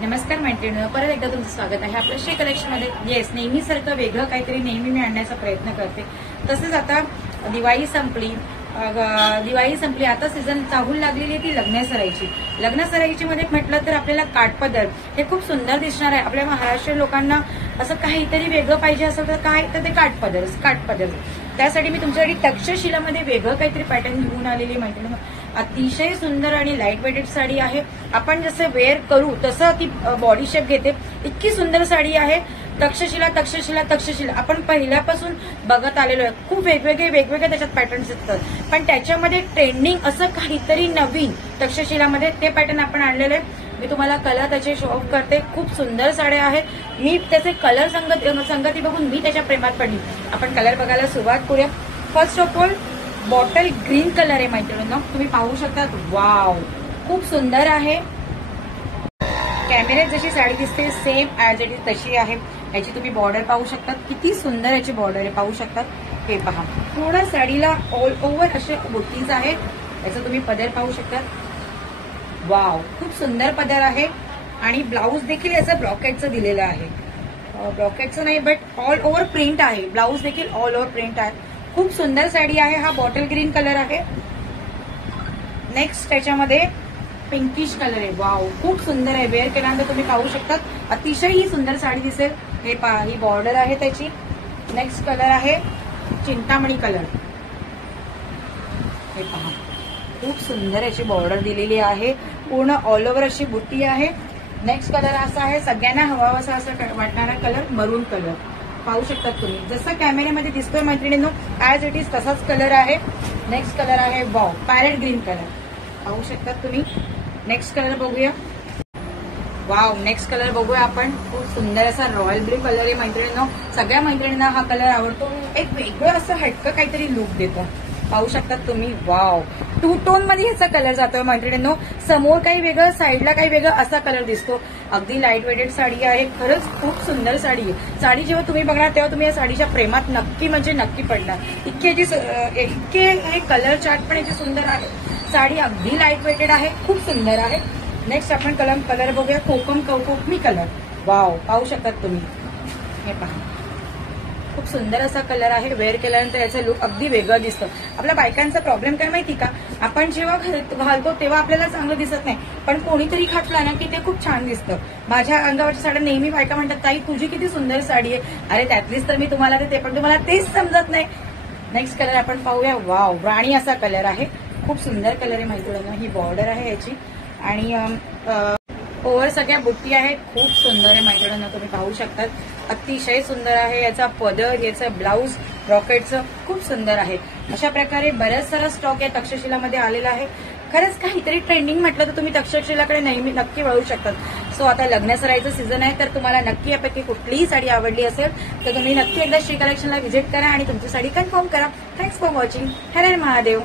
नमस्कार मैत्रिणी, परत एकदा तुमचं स्वागत आहे आपल्या श्री कलेक्शनमध्ये. येस, नेहमीसारखं वेगळं काहीतरी नेहमी मी आणण्याचा प्रयत्न करते. तसेच आता दिवाळी संपली, आता सीझन चाहूल लागलेली आहे ती लग्नसराईची मध्ये म्हटलं तर आपल्याला काठपदर हे खूप सुंदर दिसणार आहे. आपल्या महाराष्ट्रीयन लोकांना असं काहीतरी वेगळं पाहिजे असेल तर काय तर ते काठपदर. त्यासाठी मी तुमच्यासाठी तक्षशिलामध्ये वेगळं काहीतरी पॅटर्न घेऊन आलेली मैत्रिणी. अतिशय सुंदर आणि लाईट वेटेड साडी आहे. आपण जसं वेअर करू तसं ती बॉडी शेप घेते. इतकी सुंदर साडी आहे. तक्षशिला आपण पहिल्यापासून बघत आलेलो आहे. खूप वेगवेगळे त्याच्यात पॅटर्न्स असतात, पण त्याच्यामध्ये ट्रेंडिंग असं काहीतरी नवीन तक्षशिलामध्ये ते पॅटर्न आपण आणलेले आहे. मी तुम्हाला कलर त्याचे शो ऑफ करते. खूप सुंदर साड्या आहेत. मी त्याचे कलर संगती बघून मी त्याच्या प्रेमात पडली. आपण कलर बघायला सुरुवात करूया. First of all bottle green colour आहे मैत्रिणींनो, तुम्ही पाहू शकता. वाव, खूप सुंदर आहे. कॅमेऱ्यात जशी साडी दिसते सेम ऍज इट इज तशी आहे. याची तुम्ही बॉर्डर पाहू शकता, किती सुंदर याची बॉर्डर आहे, पाहू शकता. हे पहा, पूर्ण साडीला ऑल ओव्हर असे बुट्टीज आहेत. याचा तुम्ही पदर पाहू शकता. वाव, खूप सुंदर पदर आहे. आणि ब्लाऊज देखील याचं ब्रॉकेटचं दिलेलं आहे. ब्रॉकेटचं नाही बट ऑल ओव्हर प्रिंट आहे. ब्लाऊज देखील ऑल ओव्हर प्रिंट आहे. खूप सुंदर साडी आहे. हा बॉटल ग्रीन कलर आहे. नेक्स्ट त्याच्यामध्ये पिंकिश कलर आहे. वाव, खूप सुंदर आहे. वेअर केल्यानंतर तुम्ही पाहू शकता अतिशय ही सुंदर साडी दिसेल. हे पहा, ही बॉर्डर आहे त्याची. नेक्स्ट कलर आहे चिंतामणी कलर. हे पहा, खूप सुंदर याची बॉर्डर दिलेली आहे. पूर्ण ऑल ओव्हर अशी बुट्टी आहे. नेक्स्ट कलर असा आहे सगळ्यांना हवासा असं वाटणारा कलर, मरून कलर. पाहू शकता तुम्ही, जसं कॅमेऱ्यामध्ये दिसतोय मैत्रिणींनो ऍज इट इज तसाच कलर आहे. नेक्स्ट कलर आहे वाव, पॅरेट ग्रीन कलर. पाहू शकता तुम्ही. नेक्स्ट कलर बघूया. वाव, नेक्स्ट कलर बघूया आपण. खूप सुंदर असा रॉयल ब्ल्यू कलर आहे मैत्रिणींनो. सगळ्या मैत्रिणींना हा कलर आवडतो. एक वेगळं असं हटकं काहीतरी लुक देतो. पाहू शकतात तुम्ही. वाव, टू टोन मध्ये ह्याचा कलर जातोय मैत्रिणींनो. समोर काही वेगळं, साईडला काही वेगळं असा कलर दिसतो. अगदी लाईट वेटेड साडी आहे. खरंच खूप सुंदर साडी आहे. साडी जेव्हा तुम्ही बघणार तेव्हा तुम्ही या साडीच्या प्रेमात नक्की पडणार. इतके हे कलर चार्ट पण याचे सुंदर आहे. साडी अगदी लाईट वेटेड आहे, खूप सुंदर आहे. नेक्स्ट आपण कलर बघूया. कोकमी कलर. वाव, पाहू शकतात तुम्ही. हे पहा, खूप सुंदर असा कलर आहे. वेअर केल्यानंतर याचं लुक अगदी वेगळं दिसतं. आपल्या बायकांचा प्रॉब्लेम काय माहिती का, आपण जेव्हा घालतो तेव्हा आपल्याला चांगलं दिसत नाही, पण कोणीतरी घातला ना की ते खूप छान दिसतं. माझ्या अंगावरच्या साड्या नेहमी बायका म्हणतात, ताई तुझी किती सुंदर साडी आहे. अरे त्यातलीच तर मी तुम्हाला देते, पण तुम्हाला तेच समजत नाही. नेक्स्ट कलर आपण पाहूया. वाव, राणी असा कलर आहे. खूप सुंदर कलर आहे मैत्रिणींनो. ही बॉर्डर आहे याची आणि ओव्हर सगळ्या बुट्टी आहेत. खूप सुंदर आहे मैत्रिणींनो, तुम्ही पाहू शकतात. अतिशय सुंदर आहे. याचा पदर, याचा ब्लाऊज रॉकेटचं खूप सुंदर आहे. अशा प्रकारे बऱ्याच सारा स्टॉक या तक्षशिलामध्ये आलेला आहे. खरंच काहीतरी ट्रेंडिंग म्हटलं तर तुम्ही तक्षशिलाकडे नक्की वळू शकतात. सो आता लग्नसराईचं सीझन आहे, तर तुम्हाला नक्की यापैकी कुठलीही साडी आवडली असेल तर तुम्ही नक्की एकदा श्री कलेक्शनला व्हिजिट करा आणि तुमची साडी कन्फर्म करा. Thanks for watching. Her her Mahadev.